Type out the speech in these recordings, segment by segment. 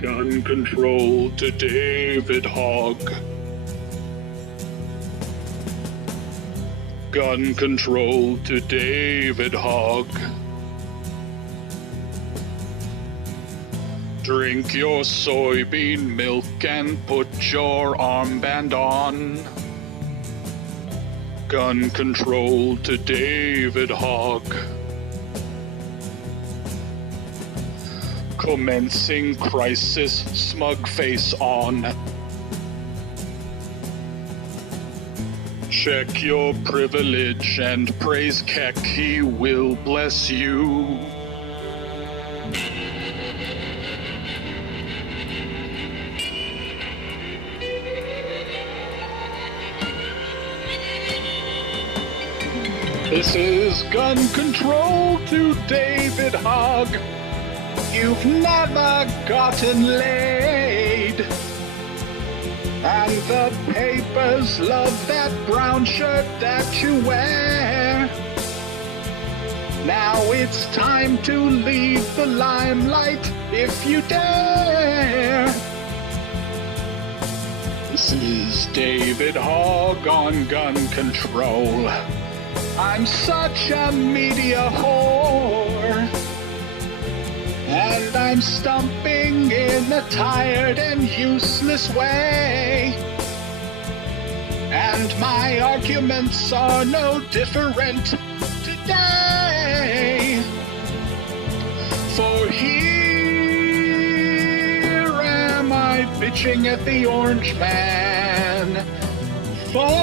Gun control to David Hogg. Gun control to David Hogg. Drink your soybean milk and put your armband on. Gun control to David Hogg. Commencing crisis, smug face on. Check your privilege and praise Keck, he will bless you. This is gun control to David Hogg. You've never gotten laid, and the papers love that brown shirt that you wear. Now it's time to leave the limelight if you dare. This is David Hogg on gun control. I'm such a media whore, and I'm stumping in a tired and useless way. And my arguments are no different today. For here am I bitching at the orange man, far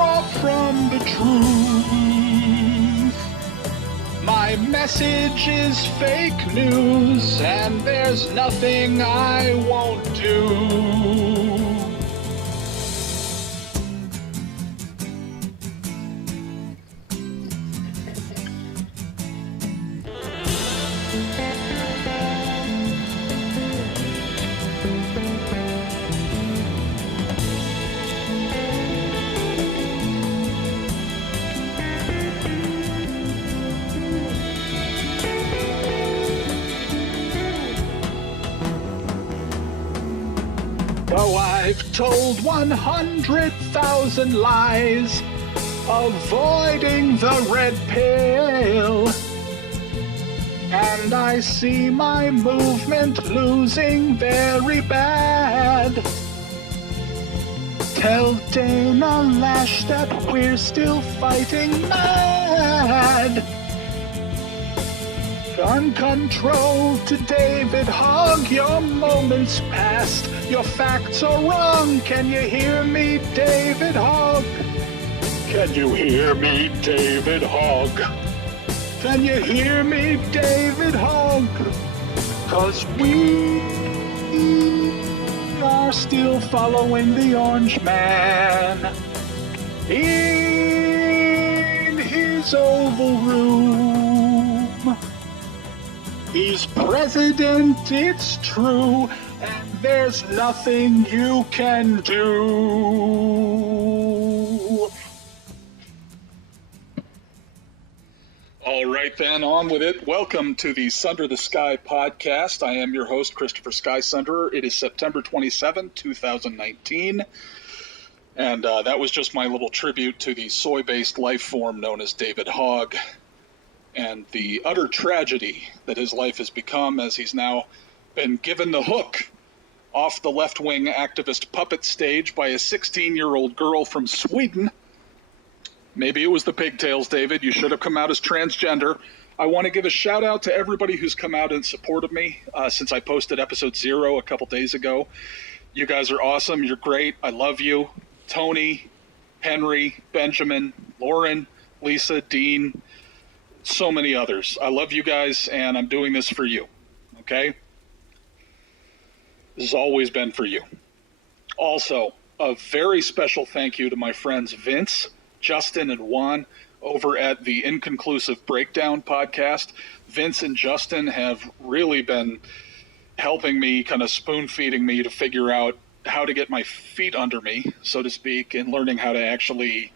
off from the truth. My message is fake news, and there's nothing I won't do. Though I've told 100,000 lies, avoiding the red pill, and I see my movement losing very bad. Tell Dana Lash that we're still fighting mad. Gun control to David Hogg, your moment's past. Your facts are wrong. Can you hear me, David Hogg? Can you hear me, David Hogg? Can you hear me, David Hogg? 'Cause we are still following the orange man in his Oval Room. He's president, it's true, and there's nothing you can do. All right, then, on with it. Welcome to the Sunder the Sky podcast. I am your host, Christopher Sky-Sunderer. It is September 27, 2019, and that was just my little tribute to the soy-based life form known as David Hogg, and the utter tragedy that his life has become as he's now been given the hook off the left-wing activist puppet stage by a 16-year-old girl from Sweden. Maybe it was the pigtails, David. You should have come out as transgender. I want to give a shout-out to everybody who's come out in support of me since I posted episode 0 a couple days ago. You guys are awesome. You're great. I love you. Tony, Henry, Benjamin, Lauren, Lisa, Dean, so many others. I love you guys, and I'm doing this for you, okay? This has always been for you. Also, a very special thank you to my friends Vince, Justin, and Juan over at the Inconclusive Breakdown podcast. Vince and Justin have really been helping me, kind of spoon-feeding me to figure out how to get my feet under me, so to speak, and learning how to actually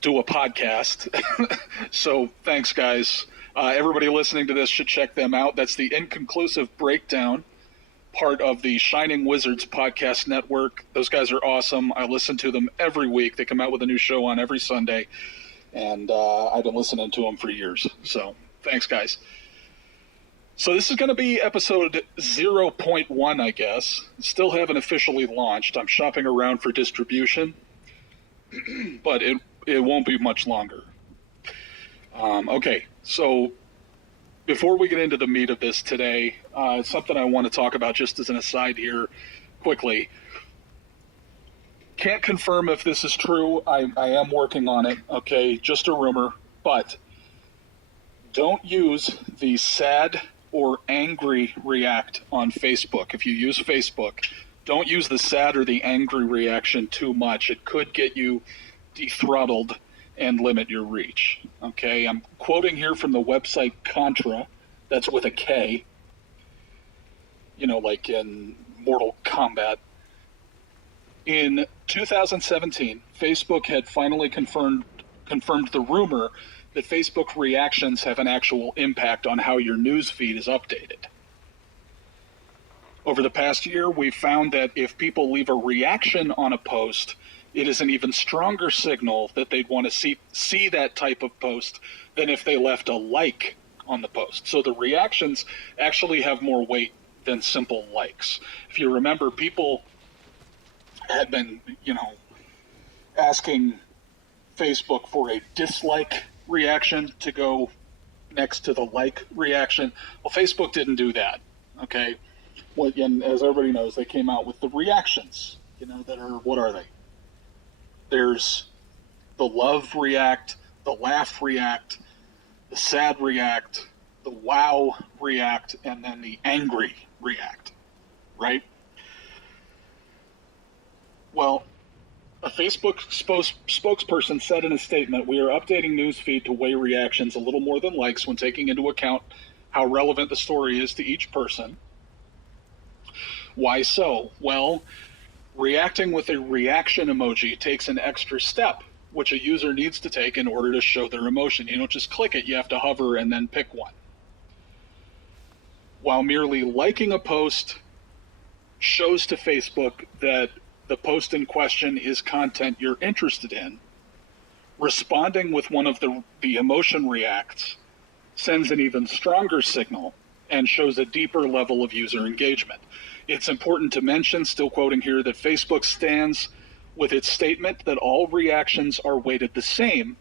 do a podcast. So thanks, guys. Everybody listening to this should check them out. That's the Inconclusive Breakdown, part of the Shining Wizards podcast network. Those guys are awesome. I listen to them every week. They come out with a new show on every Sunday, and I've been listening to them for years. So thanks, guys. So this is going to be episode 0.1, I guess. Still haven't officially launched. I'm shopping around for distribution, but it won't be much longer. Okay, so before we get into the meat of this today, something I want to talk about just as an aside here quickly. Can't confirm if this is true. I am working on it, okay? Just a rumor. But don't use the sad or angry react on Facebook. If you use Facebook, don't use the sad or the angry reaction too much. It could get you dethrottled and limit your reach. Okay, I'm quoting here from the website Contra, that's with a K, like in Mortal Kombat. In 2017, Facebook had finally confirmed the rumor that Facebook reactions have an actual impact on how your news feed is updated. Over the past year, we've found that if people leave a reaction on a post, it is an even stronger signal that they'd want to see that type of post than if they left a like on the post. So the reactions actually have more weight than simple likes. If you remember, people had been, asking Facebook for a dislike reaction to go next to the like reaction. Well, Facebook didn't do that, okay? Well, and as everybody knows, they came out with the reactions, that are, what are they? There's the love react, the laugh react, the sad react, the wow react, and then the angry react, right? Well, a Facebook spokesperson said in a statement, "We are updating newsfeed to weigh reactions a little more than likes when taking into account how relevant the story is to each person." Why so? Well, reacting with a reaction emoji takes an extra step, which a user needs to take in order to show their emotion. You don't just click it, you have to hover and then pick one. While merely liking a post shows to Facebook that the post in question is content you're interested in, responding with one of the emotion reacts sends an even stronger signal and shows a deeper level of user engagement. It's important to mention, still quoting here, that Facebook stands with its statement that all reactions are weighted the same.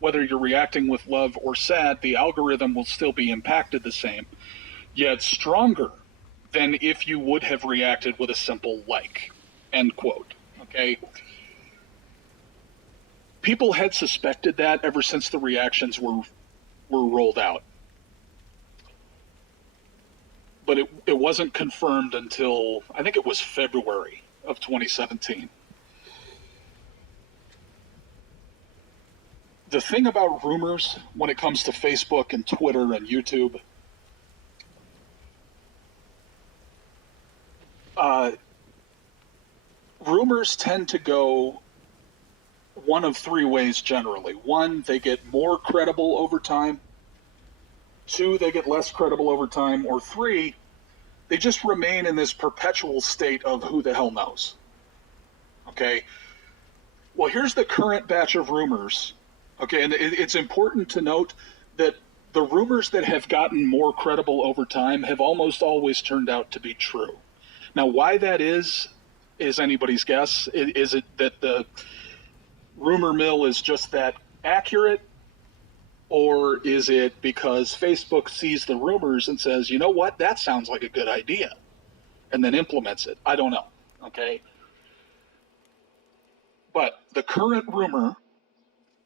Whether you're reacting with love or sad, the algorithm will still be impacted the same, yet stronger than if you would have reacted with a simple like, end quote. Okay? People had suspected that ever since the reactions were rolled out. But it wasn't confirmed until, I think it was February of 2017. The thing about rumors when it comes to Facebook and Twitter and YouTube, rumors tend to go one of three ways generally. One, they get more credible over time. Two, they get less credible over time. Or three, they just remain in this perpetual state of who the hell knows. Okay? Well, here's the current batch of rumors. Okay, and it's important to note that the rumors that have gotten more credible over time have almost always turned out to be true. Now, why that is anybody's guess. Is it that the rumor mill is just that accurate? Or is it because Facebook sees the rumors and says, you know what, that sounds like a good idea, and then implements it? I don't know, okay? But the current rumor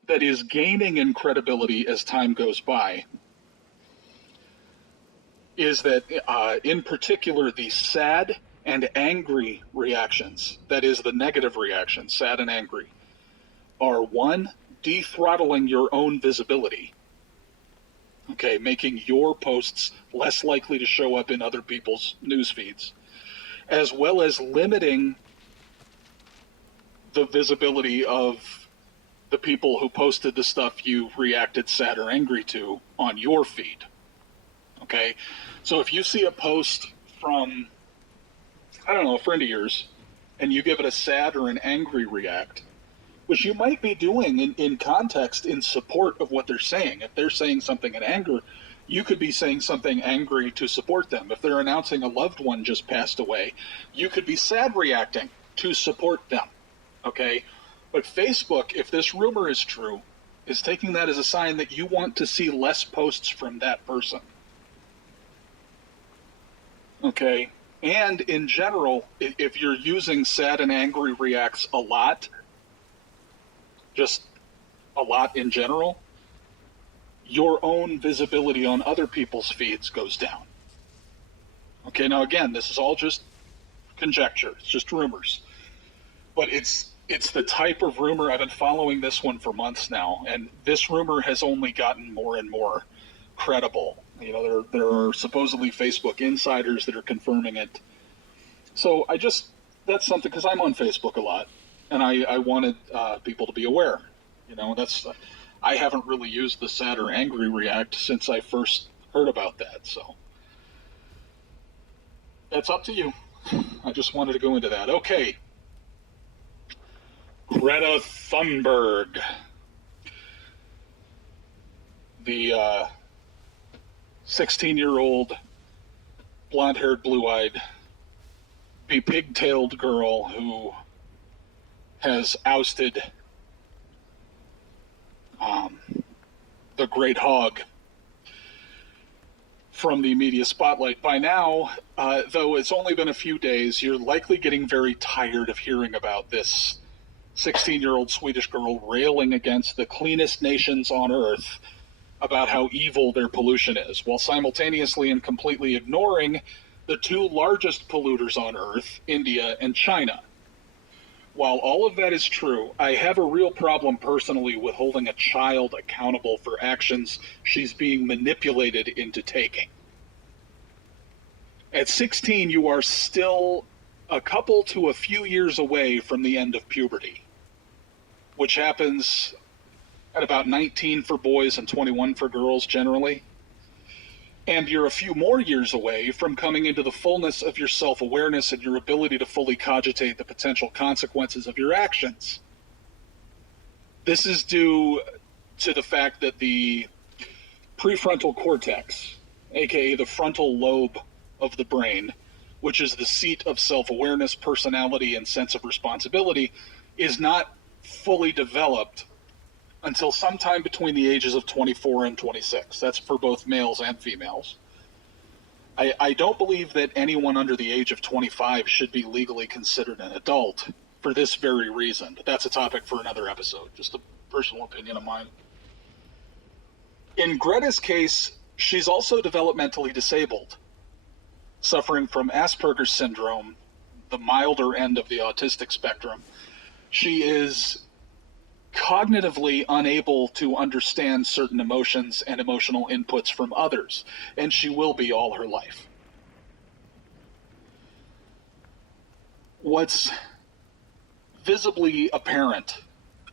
that is gaining in credibility as time goes by is that, in particular, the sad and angry reactions, that is the negative reactions, sad and angry, are one, de-throttling your own visibility, okay, making your posts less likely to show up in other people's news feeds, as well as limiting the visibility of the people who posted the stuff you reacted sad or angry to on your feed. Okay? So if you see a post from, I don't know, a friend of yours, and you give it a sad or an angry react, which you might be doing in context in support of what they're saying. If they're saying something in anger, you could be saying something angry to support them. If they're announcing a loved one just passed away, you could be sad reacting to support them. Okay? But Facebook, if this rumor is true, is taking that as a sign that you want to see less posts from that person. Okay? And in general, if you're using sad and angry reacts a lot, just a lot in general, your own visibility on other people's feeds goes down. Okay, now again, this is all just conjecture. It's just rumors. But it's the type of rumor. I've been following this one for months now, and this rumor has only gotten more and more credible. You know, there are supposedly Facebook insiders that are confirming it. So that's something, because I'm on Facebook a lot, and I wanted people to be aware. You know, I haven't really used the sad or angry react since I first heard about that. So that's up to you. I just wanted to go into that. Okay. Greta Thunberg. The 16-year-old, blonde-haired, blue-eyed, pigtailed girl who has ousted the great hog from the media spotlight. By now, though it's only been a few days, you're likely getting very tired of hearing about this 16-year-old Swedish girl railing against the cleanest nations on earth about how evil their pollution is, while simultaneously and completely ignoring the two largest polluters on earth, India and China. While all of that is true, I have a real problem personally with holding a child accountable for actions she's being manipulated into taking. At 16, you are still a couple to a few years away from the end of puberty, which happens at about 19 for boys and 21 for girls generally. And you're a few more years away from coming into the fullness of your self-awareness and your ability to fully cogitate the potential consequences of your actions. This is due to the fact that the prefrontal cortex, aka the frontal lobe of the brain, which is the seat of self-awareness, personality, and sense of responsibility, is not fully developed until sometime between the ages of 24 and 26. That's for both males and females. I don't believe that anyone under the age of 25 should be legally considered an adult for this very reason. But that's a topic for another episode, just a personal opinion of mine. In Greta's case, she's also developmentally disabled, suffering from Asperger's syndrome, the milder end of the autistic spectrum. She is cognitively unable to understand certain emotions and emotional inputs from others, and she will be all her life. What's visibly apparent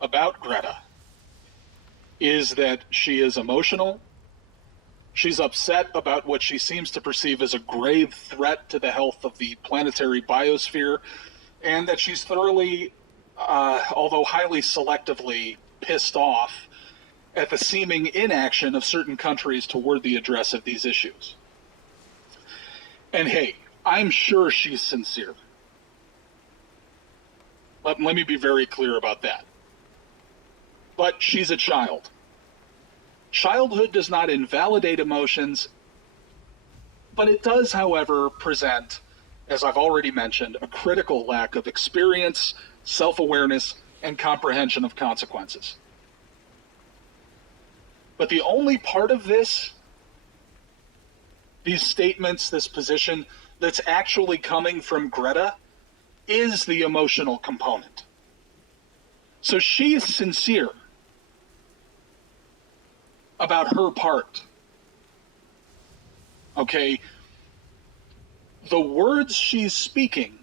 about Greta is that she is emotional, she's upset about what she seems to perceive as a grave threat to the health of the planetary biosphere, and that she's thoroughly although highly selectively pissed off at the seeming inaction of certain countries toward the address of these issues. And hey, I'm sure she's sincere. Let me be very clear about that. But she's a child. Childhood does not invalidate emotions, but it does, however, present, as I've already mentioned, a critical lack of experience, self-awareness, and comprehension of consequences. But the only part of this, these statements, this position, that's actually coming from Greta is the emotional component. So she is sincere about her part. Okay? The words she's speaking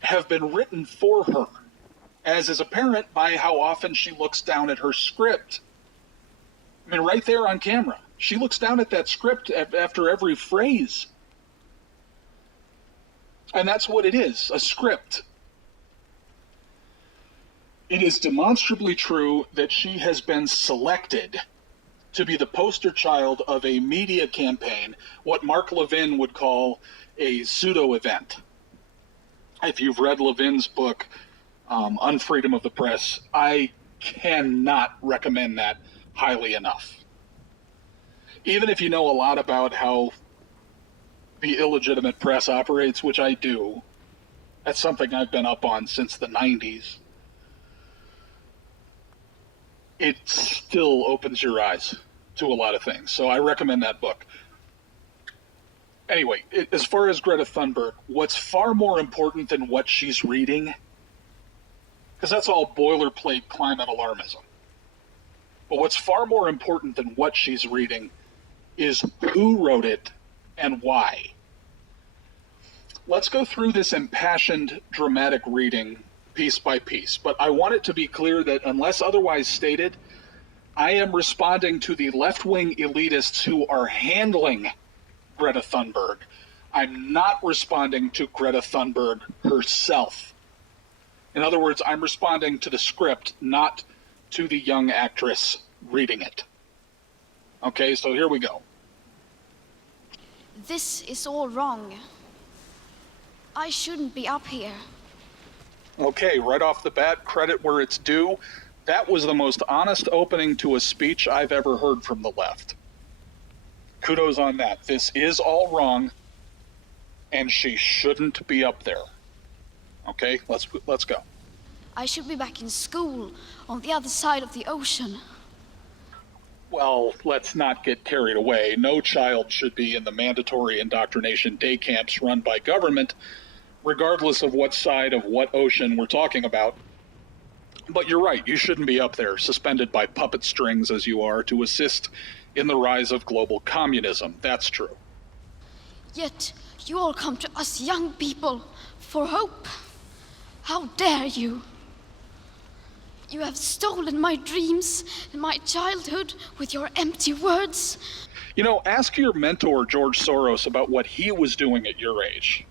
have been written for her. as is apparent by how often she looks down at her script. I mean, right there on camera. She looks down at that script after every phrase. And that's what it is, a script. It is demonstrably true that she has been selected to be the poster child of a media campaign, what Mark Levin would call a pseudo-event. If you've read Levin's book, Unfreedom of the Press, I cannot recommend that highly enough. Even if you know a lot about how the illegitimate press operates, which I do, that's something I've been up on since the 90s, it still opens your eyes to a lot of things. So I recommend that book. Anyway, as far as Greta Thunberg, what's far more important than what she's reading, because that's all boilerplate climate alarmism, but what's far more important than what she's reading is who wrote it and why. Let's go through this impassioned, dramatic reading piece by piece, but I want it to be clear that unless otherwise stated, I am responding to the left-wing elitists who are handling Greta Thunberg. I'm not responding to Greta Thunberg herself. In other words, I'm responding to the script, not to the young actress reading it. Okay, so here we go. This is all wrong. I shouldn't be up here. Okay, right off the bat, credit where it's due. That was the most honest opening to a speech I've ever heard from the left. Kudos on that. This is all wrong, and she shouldn't be up there. Okay, let's go. I should be back in school on the other side of the ocean. Well, let's not get carried away. No child should be in the mandatory indoctrination day camps run by government, regardless of what side of what ocean we're talking about. But you're right, you shouldn't be up there, suspended by puppet strings as you are, to assist in the rise of global communism. That's true. Yet you all come to us young people for hope. How dare you? You have stolen my dreams and my childhood with your empty words. You know, ask your mentor, George Soros, about what he was doing at your age.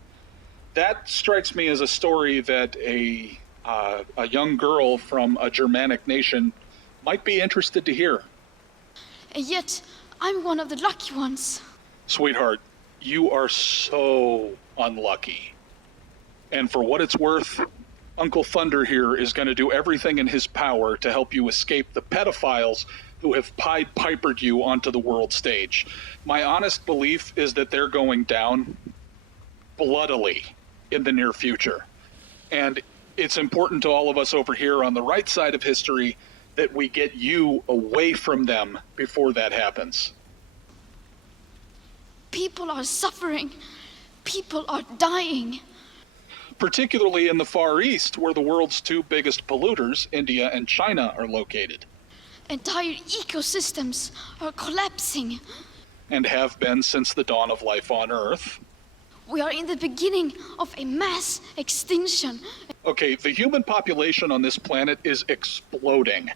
That strikes me as a story that a young girl from a Germanic nation might be interested to hear. And yet, I'm one of the lucky ones. Sweetheart, you are so unlucky. And for what it's worth, Uncle Thunder here is going to do everything in his power to help you escape the pedophiles who have Pied Pipered you onto the world stage. My honest belief is that they're going down bloodily in the near future. And it's important to all of us over here on the right side of history that we get you away from them before that happens. People are suffering. People are dying. Particularly in the Far East, where the world's two biggest polluters, India and China, are located. Entire ecosystems are collapsing. And have been since the dawn of life on Earth. We are in the beginning of a mass extinction. Okay, the human population on this planet is exploding.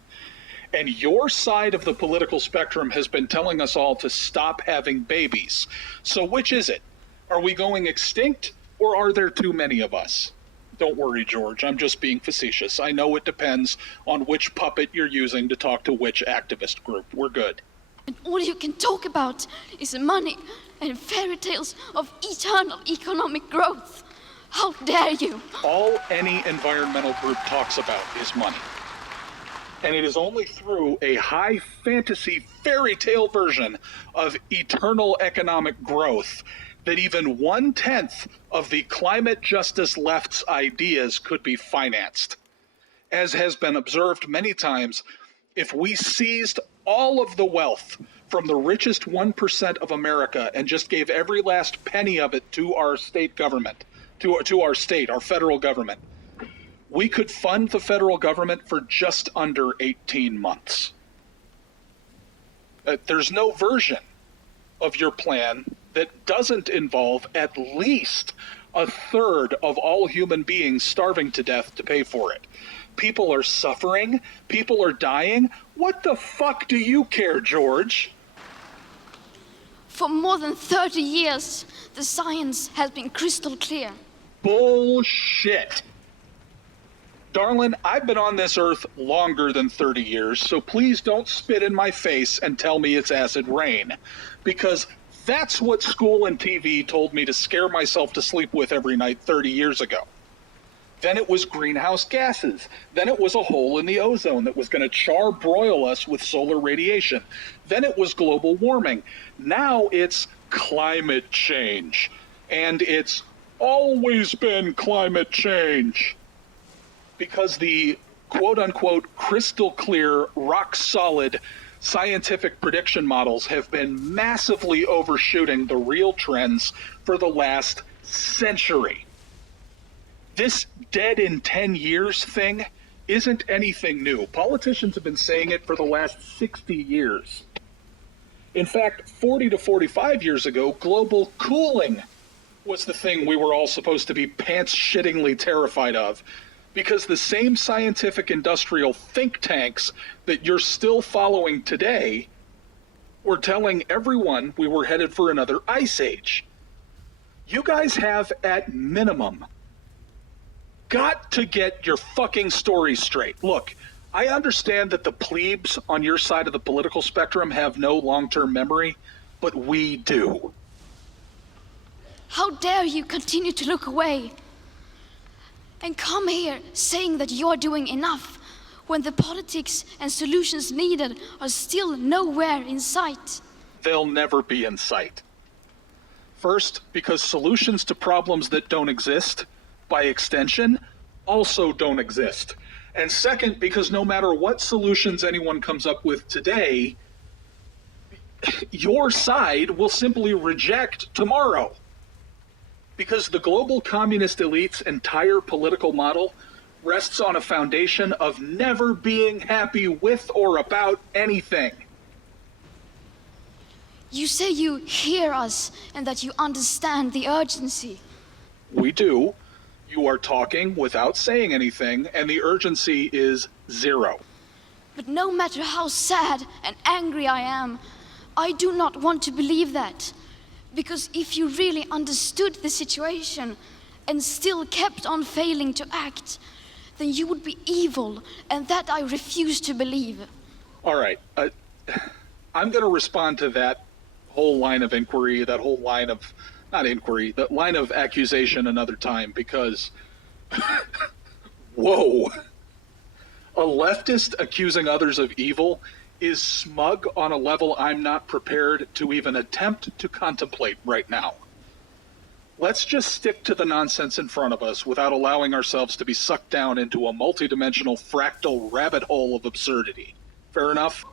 And your side of the political spectrum has been telling us all to stop having babies. So which is it? Are we going extinct, or are there too many of us? Don't worry, George, I'm just being facetious. I know it depends on which puppet you're using to talk to which activist group. We're good. And all you can talk about is money and fairy tales of eternal economic growth. How dare you? All any environmental group talks about is money. And it is only through a high fantasy fairy tale version of eternal economic growth that even 1/10 of the climate justice left's ideas could be financed. As has been observed many times, if we seized all of the wealth from the richest 1% of America and just gave every last penny of it to our state government, to our state, our federal government, we could fund the federal government for just under 18 months. There's no version of your plan that doesn't involve at least a third of all human beings starving to death to pay for it. People are suffering. People are dying. What the fuck do you care, George? For more than 30 years, the science has been crystal clear. Bullshit. Darlin, I've been on this earth longer than 30 years, so please don't spit in my face and tell me it's acid rain. Because that's what school and TV told me to scare myself to sleep with every night 30 years ago. Then it was greenhouse gases. Then it was a hole in the ozone that was going to charbroil us with solar radiation. Then it was global warming. Now it's climate change. And it's always been climate change. Because the quote-unquote crystal clear, rock-solid scientific prediction models have been massively overshooting the real trends for the last century. This dead in 10 years thing isn't anything new. Politicians have been saying it for the last 60 years. In fact, 40 to 45 years ago, global cooling was the thing we were all supposed to be pants-shittingly terrified of, because the same scientific industrial think tanks that you're still following today were telling everyone we were headed for another ice age. You guys have, at minimum, got to get your fucking story straight. Look, I understand that the plebes on your side of the political spectrum have no long-term memory, but we do. How dare you continue to look away and come here saying that you're doing enough when the politics and solutions needed are still nowhere in sight? They'll never be in sight. First, because solutions to problems that don't exist, by extension, also don't exist. And second, because no matter what solutions anyone comes up with today, your side will simply reject tomorrow. Because the global communist elite's entire political model rests on a foundation of never being happy with or about anything. You say you hear us and that you understand the urgency. We do. You are talking without saying anything, and the urgency is zero. But no matter how sad and angry I am, I do not want to believe that. Because if you really understood the situation and still kept on failing to act, then you would be evil, and that I refuse to believe. All right. I'm going to respond to that whole line of inquiry, that whole line of, not inquiry, that line of accusation another time, because, whoa. A leftist accusing others of evil is smug on a level I'm not prepared to even attempt to contemplate right now. Let's just stick to the nonsense in front of us without allowing ourselves to be sucked down into a multidimensional fractal rabbit hole of absurdity. Fair enough?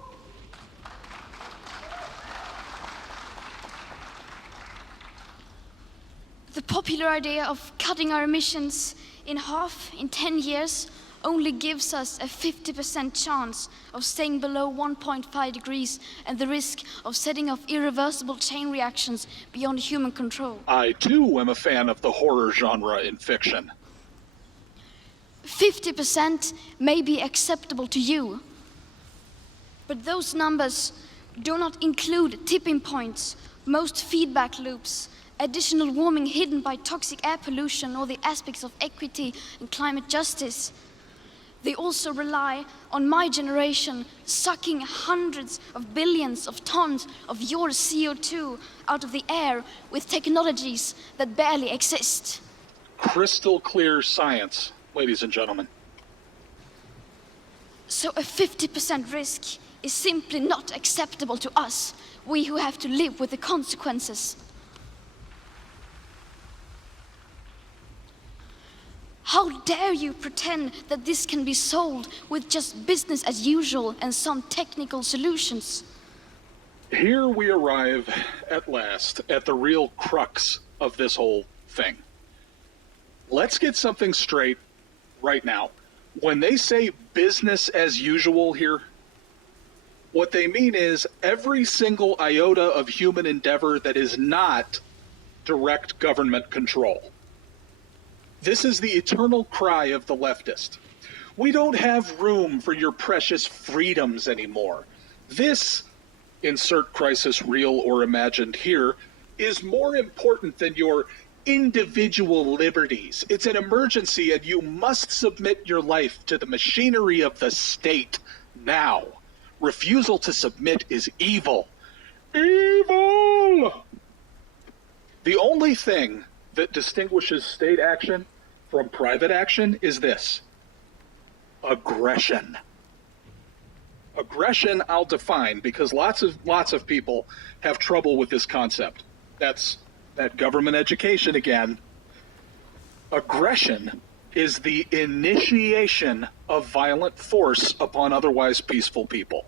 The popular idea of cutting our emissions in half in 10 years only gives us a 50% chance of staying below 1.5 degrees and the risk of setting off irreversible chain reactions beyond human control. I, too, am a fan of the horror genre in fiction. 50% may be acceptable to you, but those numbers do not include tipping points, most feedback loops, additional warming hidden by toxic air pollution, or the aspects of equity and climate justice. They also rely on my generation sucking hundreds of billions of tons of your CO2 out of the air with technologies that barely exist. Crystal clear science, ladies and gentlemen. So a 50% risk is simply not acceptable to us, we who have to live with the consequences. How dare you pretend that this can be solved with just business as usual and some technical solutions? Here we arrive at last at the real crux of this whole thing. Let's get something straight right now. When they say business as usual here, what they mean is every single iota of human endeavor that is not direct government control. This is the eternal cry of the leftist. We don't have room for your precious freedoms anymore. This, insert crisis real or imagined here, is more important than your individual liberties. It's an emergency and you must submit your life to the machinery of the state now. Refusal to submit is evil. Evil! The only thing that distinguishes state action from private action is this: aggression. Aggression I'll define because lots of people have trouble with this concept. That's that government education again. Aggression is the initiation of violent force upon otherwise peaceful people.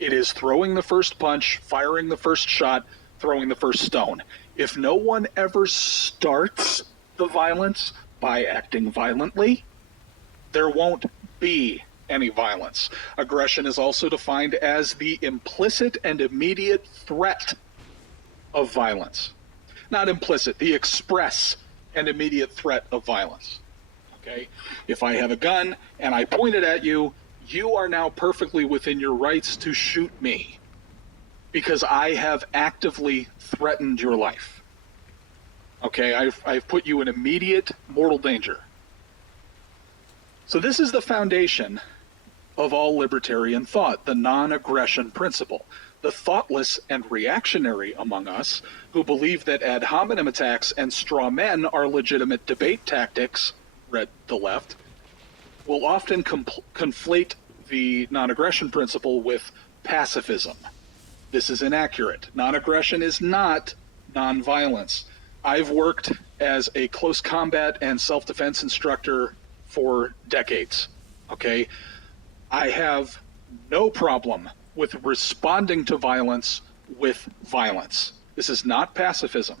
It is throwing the first punch, firing the first shot, throwing the first stone. If no one ever starts the violence by acting violently, there won't be any violence. Aggression is also defined as the implicit and immediate threat of violence. Not implicit, the express and immediate threat of violence. Okay? If I have a gun and I point it at you, you are now perfectly within your rights to shoot me because I have actively threatened your life. Okay, I've put you in immediate mortal danger. So this is the foundation of all libertarian thought, the non-aggression principle. The thoughtless and reactionary among us who believe that ad hominem attacks and straw men are legitimate debate tactics, read the left, will often conflate the non-aggression principle with pacifism. This is inaccurate. Non-aggression is not non-violence. I've worked as a close combat and self-defense instructor for decades, okay? I have no problem with responding to violence with violence. This is not pacifism.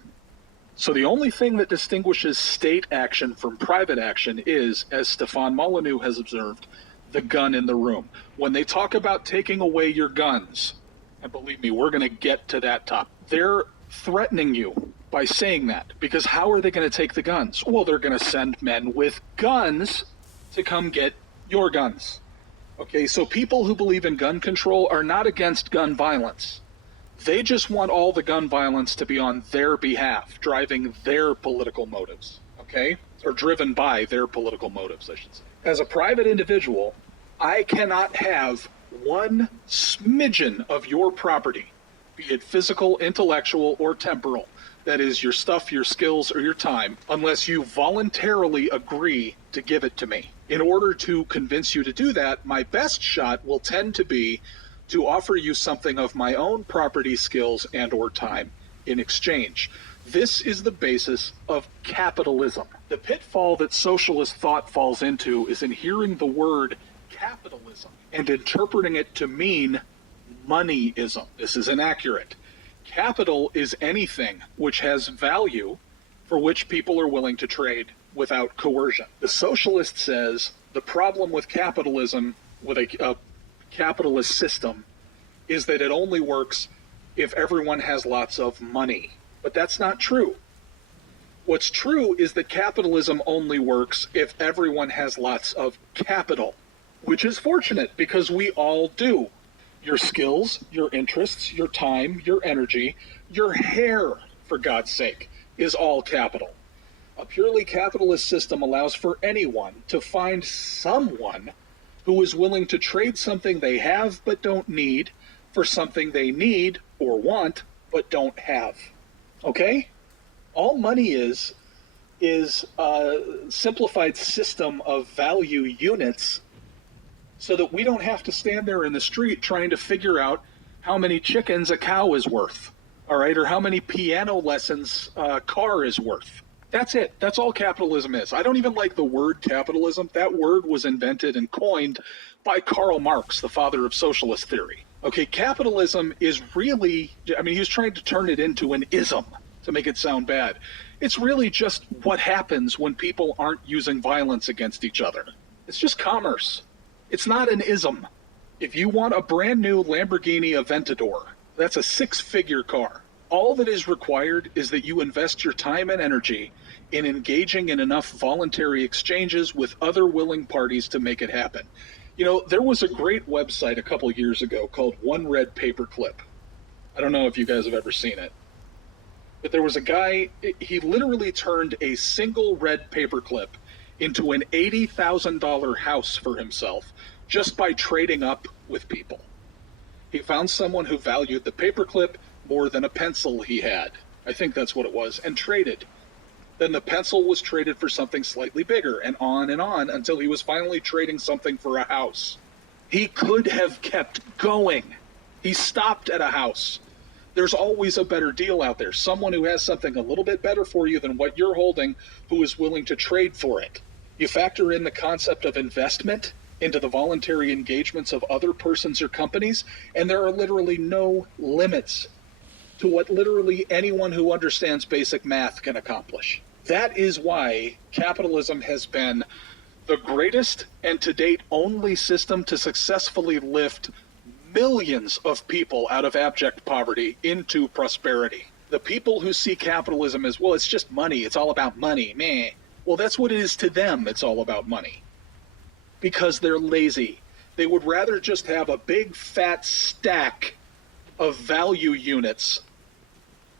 So the only thing that distinguishes state action from private action is, as Stefan Molyneux has observed, the gun in the room. When they talk about taking away your guns, and believe me, we're going to get to that topic, they're threatening you by saying that. Because how are they going to take the guns? Well, they're going to send men with guns to come get your guns. Okay, so people who believe in gun control are not against gun violence. They just want all the gun violence to be on their behalf, driving their political motives, okay? Or driven by their political motives, I should say. As a private individual, I cannot have one smidgen of your property, be it physical, intellectual, or temporal, that is your stuff, your skills, or your time, unless you voluntarily agree to give it to me. In order to convince you to do that, my best shot will tend to be to offer you something of my own property, skills, and or time in exchange. This is the basis of capitalism. The pitfall that socialist thought falls into is in hearing the word capitalism and interpreting it to mean moneyism. This is inaccurate. Capital is anything which has value for which people are willing to trade without coercion. The socialist says the problem with capitalism, with a capitalist system, is that it only works if everyone has lots of money. But that's not true. What's true is that capitalism only works if everyone has lots of capital, which is fortunate because we all do. Your skills, your interests, your time, your energy, your hair, for God's sake, is all capital. A purely capitalist system allows for anyone to find someone who is willing to trade something they have but don't need for something they need or want but don't have. Okay? All money is a simplified system of value units so that we don't have to stand there in the street trying to figure out how many chickens a cow is worth, all right, or how many piano lessons a car is worth. That's it. That's all capitalism is. I don't even like the word capitalism. That word was invented and coined by Karl Marx, the father of socialist theory. Okay, capitalism is really, I mean, he was trying to turn it into an ism to make it sound bad. It's really just what happens when people aren't using violence against each other. It's just commerce. It's not an ism. If you want a brand new Lamborghini Aventador, that's a 6-figure car. All that is required is that you invest your time and energy in engaging in enough voluntary exchanges with other willing parties to make it happen. You know, there was a great website a couple years ago called One Red Paperclip. I don't know if you guys have ever seen it. But there was a guy, he literally turned a single red paperclip into an $80,000 house for himself just by trading up with people. He found someone who valued the paperclip more than a pencil he had. I think that's what it was, and traded. Then the pencil was traded for something slightly bigger, and on until he was finally trading something for a house. He could have kept going. He stopped at a house. There's always a better deal out there. Someone who has something a little bit better for you than what you're holding, who is willing to trade for it. You factor in the concept of investment into the voluntary engagements of other persons or companies, and there are literally no limits to what literally anyone who understands basic math can accomplish. That is why capitalism has been the greatest and to date only system to successfully lift millions of people out of abject poverty into prosperity. The people who see capitalism as, well, it's just money, it's all about money, meh. Well, that's what it is to them, it's all about money. Because they're lazy. They would rather just have a big fat stack of value units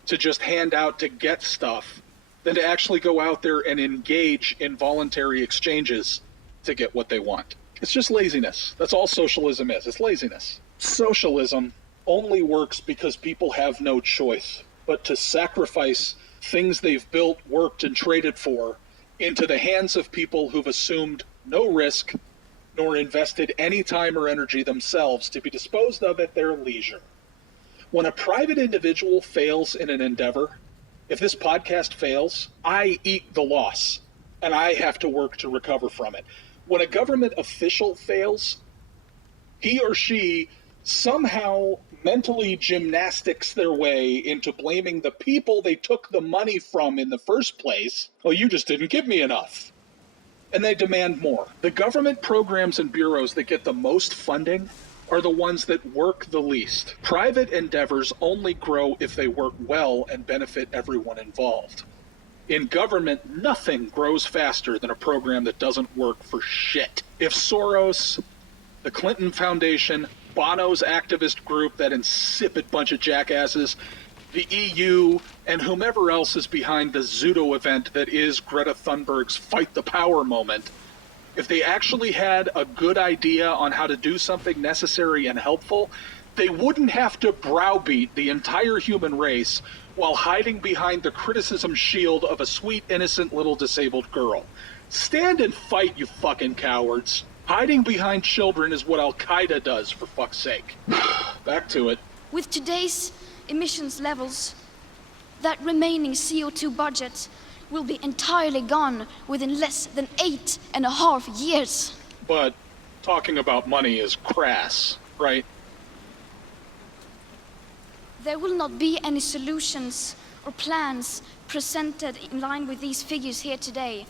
to just hand out to get stuff than to actually go out there and engage in voluntary exchanges to get what they want. It's just laziness. That's all socialism is. It's laziness. Socialism only works because people have no choice but to sacrifice things they've built, worked, and traded for into the hands of people who've assumed no risk nor invested any time or energy themselves to be disposed of at their leisure. When a private individual fails in an endeavor, if this podcast fails, I eat the loss, and I have to work to recover from it. When a government official fails, he or she somehow mentally gymnastics their way into blaming the people they took the money from in the first place. Oh, you just didn't give me enough. And they demand more. The government programs and bureaus that get the most funding are the ones that work the least. Private endeavors only grow if they work well and benefit everyone involved. In government, nothing grows faster than a program that doesn't work for shit. If Soros, the Clinton Foundation, Bono's activist group, that insipid bunch of jackasses, the EU, and whomever else is behind the Zudo event that is Greta Thunberg's Fight the Power moment, if they actually had a good idea on how to do something necessary and helpful, they wouldn't have to browbeat the entire human race while hiding behind the criticism shield of a sweet, innocent little disabled girl. Stand and fight, you fucking cowards. Hiding behind children is what Al-Qaeda does, for fuck's sake. Back to it. With today's emissions levels, that remaining CO2 budget will be entirely gone within less than 8.5 years. But talking about money is crass, right? There will not be any solutions or plans presented in line with these figures here today,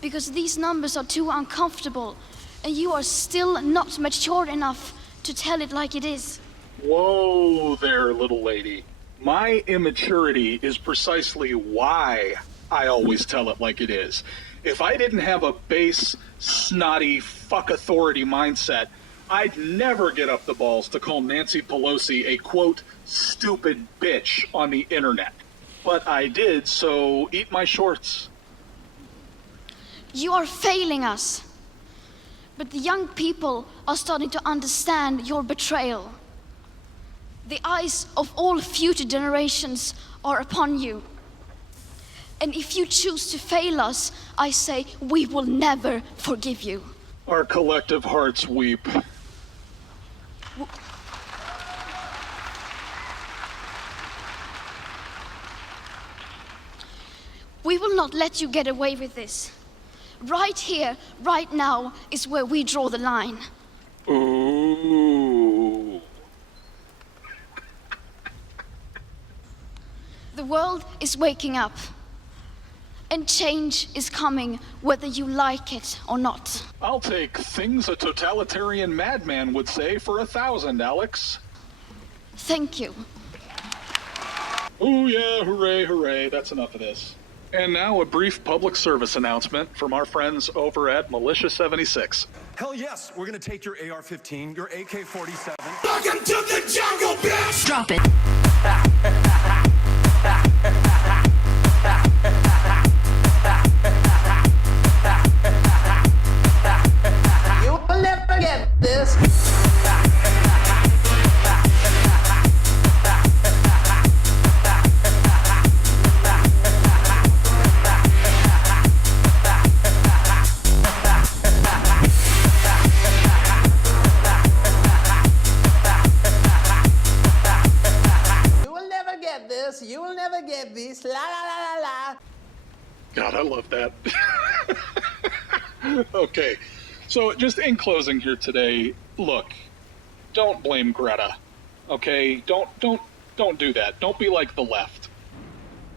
because these numbers are too uncomfortable, and you are still not mature enough to tell it like it is. Whoa there, little lady. My immaturity is precisely why I always tell it like it is. If I didn't have a base, snotty, fuck authority mindset, I'd never get up the balls to call Nancy Pelosi a, quote, stupid bitch on the internet. But I did, so eat my shorts. You are failing us. But the young people are starting to understand your betrayal. The eyes of all future generations are upon you. And if you choose to fail us, I say we will never forgive you. Our collective hearts weep. We will not let you get away with this. Right here, right now, is where we draw the line. Ooh. The world is waking up. And change is coming, whether you like it or not. I'll take things a totalitarian madman would say for 1,000, Alex. Thank you. Oh yeah, hooray, hooray. That's enough of this. And now a brief public service announcement from our friends over at Militia 76. Hell yes, we're gonna take your AR-15, your AK-47. Welcome to the jungle, bitch! Drop it. You will never get this. You will never get this. La la la la la. God, I love that. Okay, so just in closing here today, look, don't blame Greta. Okay, don't do that. Don't be like the left.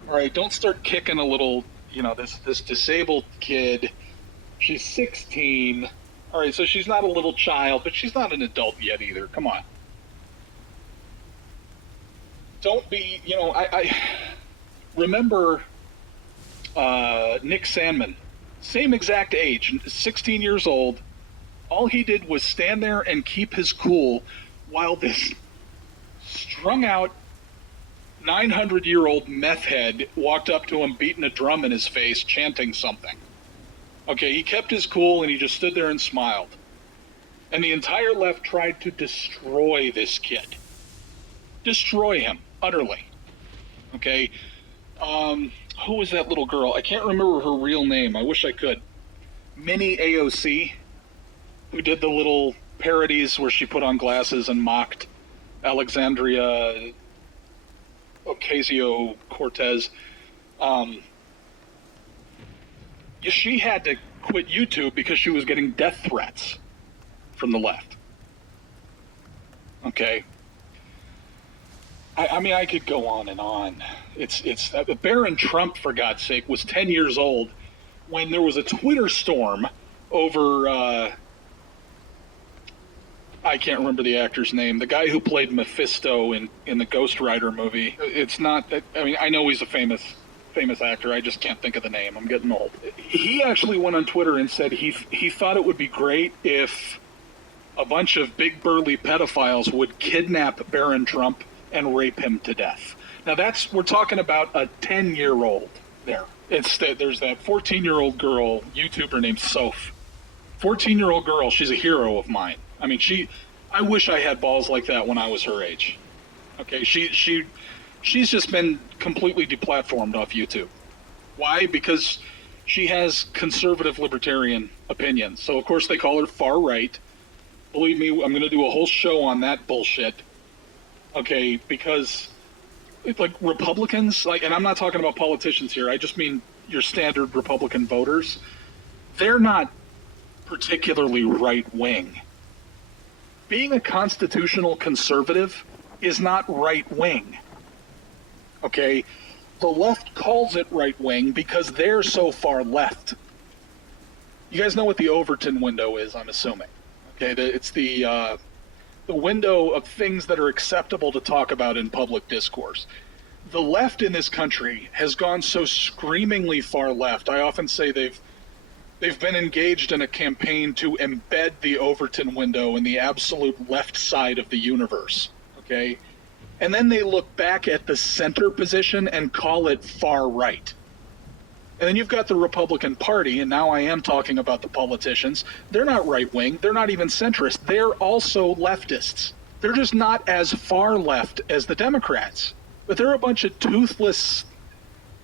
All right, don't start kicking a little, this disabled kid. She's 16. All right, so she's not a little child, but she's not an adult yet either. Come on. Don't be, I remember Nick Sandman, same exact age, 16 years old. All he did was stand there and keep his cool while this strung out 900-year-old meth head walked up to him, beating a drum in his face, chanting something. Okay, he kept his cool and he just stood there and smiled. And the entire left tried to destroy this kid. Destroy him. Utterly. Okay. Who was that little girl? I can't remember her real name. I wish I could. Minnie AOC, who did the little parodies where she put on glasses and mocked Alexandria Ocasio-Cortez. She had to quit YouTube because she was getting death threats from the left. Okay. I mean, I could go on and on. It's Barron Trump, for God's sake, was 10 years old when there was a Twitter storm over, I can't remember the actor's name, the guy who played Mephisto in the Ghost Rider movie. It's not, I mean, I know he's a famous actor, I just can't think of the name, I'm getting old. He actually went on Twitter and said he thought it would be great if a bunch of big burly pedophiles would kidnap Barron Trump and rape him to death. Now we're talking about a 10-year-old there. There's that 14-year-old girl, YouTuber named Soph. 14-year-old girl, she's a hero of mine. I mean, I wish I had balls like that when I was her age. Okay, she's just been completely deplatformed off YouTube. Why? Because she has conservative libertarian opinions. So of course they call her far right. Believe me, I'm going to do a whole show on that bullshit. Okay, because it's like Republicans, and I'm not talking about politicians here, I just mean your standard Republican voters, they're not particularly right-wing. Being a constitutional conservative is not right-wing. Okay? The left calls it right-wing because they're so far left. You guys know what the Overton window is, I'm assuming. Okay, it's the window of things that are acceptable to talk about in public discourse. The left in this country has gone so screamingly far left. I often say they've been engaged in a campaign to embed the Overton window in the absolute left side of the universe. Okay? And then they look back at the center position and call it far right. And then you've got the Republican Party, and now I am talking about the politicians. They're not right-wing. They're not even centrist. They're also leftists. They're just not as far left as the Democrats. But they're a bunch of toothless,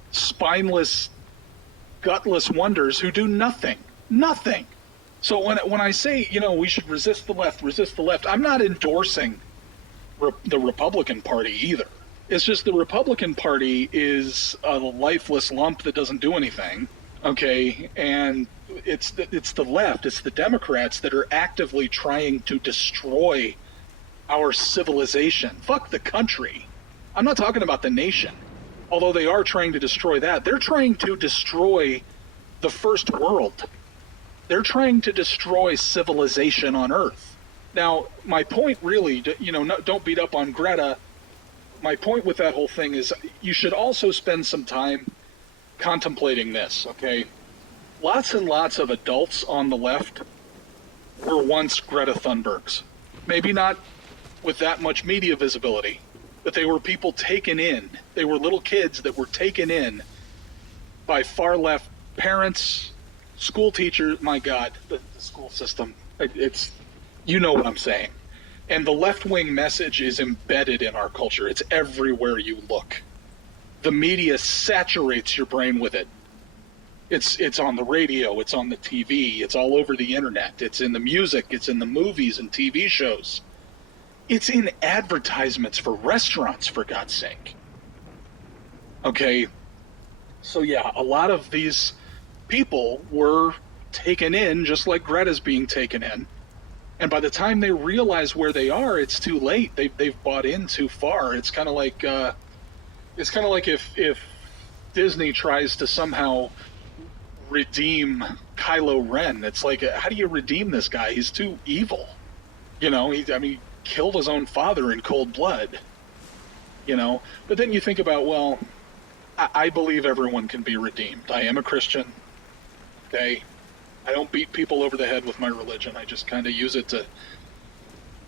spineless, gutless wonders who do nothing. Nothing. So when I say, we should resist the left, I'm not endorsing the Republican Party either. It's just the Republican Party is a lifeless lump that doesn't do anything, okay? And it's the left, it's the Democrats that are actively trying to destroy our civilization. Fuck the country. I'm not talking about the nation, although they are trying to destroy that. They're trying to destroy the first world. They're trying to destroy civilization on Earth. Now, my point really, don't beat up on Greta. My point with that whole thing is you should also spend some time contemplating this, okay? Lots and lots of adults on the left were once Greta Thunbergs. Maybe not with that much media visibility, but they were people taken in. They were little kids that were taken in by far left parents, school teachers. My God, the school system. It's, you know what I'm saying. And the left-wing message is embedded in our culture. It's everywhere you look. The media saturates your brain with it. It's on the radio, it's on the TV, it's all over the internet, it's in the music, it's in the movies and TV shows. It's in advertisements for restaurants, for God's sake. Okay, so yeah, a lot of these people were taken in just like Greta's being taken in. And by the time they realize where they are, it's too late. They've bought in too far. It's kind of like if Disney tries to somehow redeem Kylo Ren. It's like, how do you redeem this guy? He's too evil. You know, he killed his own father in cold blood. You know, but then you think about, well, I believe everyone can be redeemed. I am a Christian. Okay, I don't beat people over the head with my religion. I just kind of use it to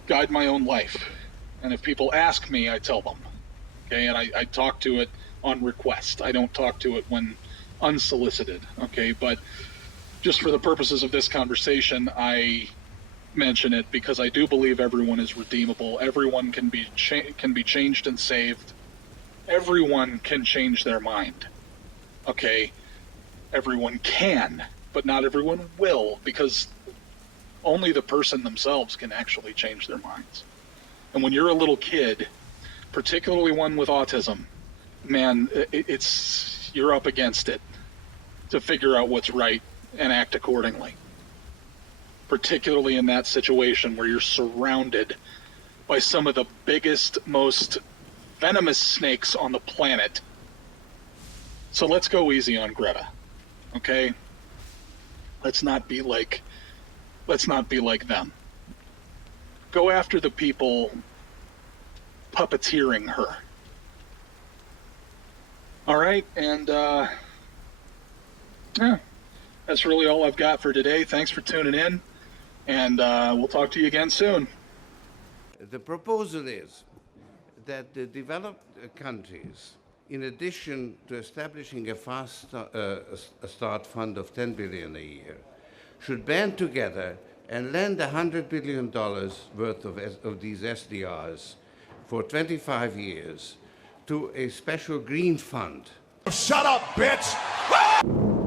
guide my own life. And if people ask me, I tell them. Okay, and I talk to it on request. I don't talk to it when unsolicited. Okay, but just for the purposes of this conversation, I mention it because I do believe everyone is redeemable. Everyone can be changed and saved. Everyone can change their mind. Okay, everyone can, but not everyone will, because only the person themselves can actually change their minds. And when you're a little kid, particularly one with autism, man, you're up against it to figure out what's right and act accordingly. Particularly in that situation where you're surrounded by some of the biggest, most venomous snakes on the planet. So let's go easy on Greta, okay? Let's not be like them. Go after the people puppeteering her. All right, and yeah, that's really all I've got for today. Thanks for tuning in, and we'll talk to you again soon. The proposal is that the developed countries, in addition to establishing a fast start fund of $10 billion a year, should band together and lend $100 billion worth of these SDRs for 25 years to a special green fund. Shut up, bitch!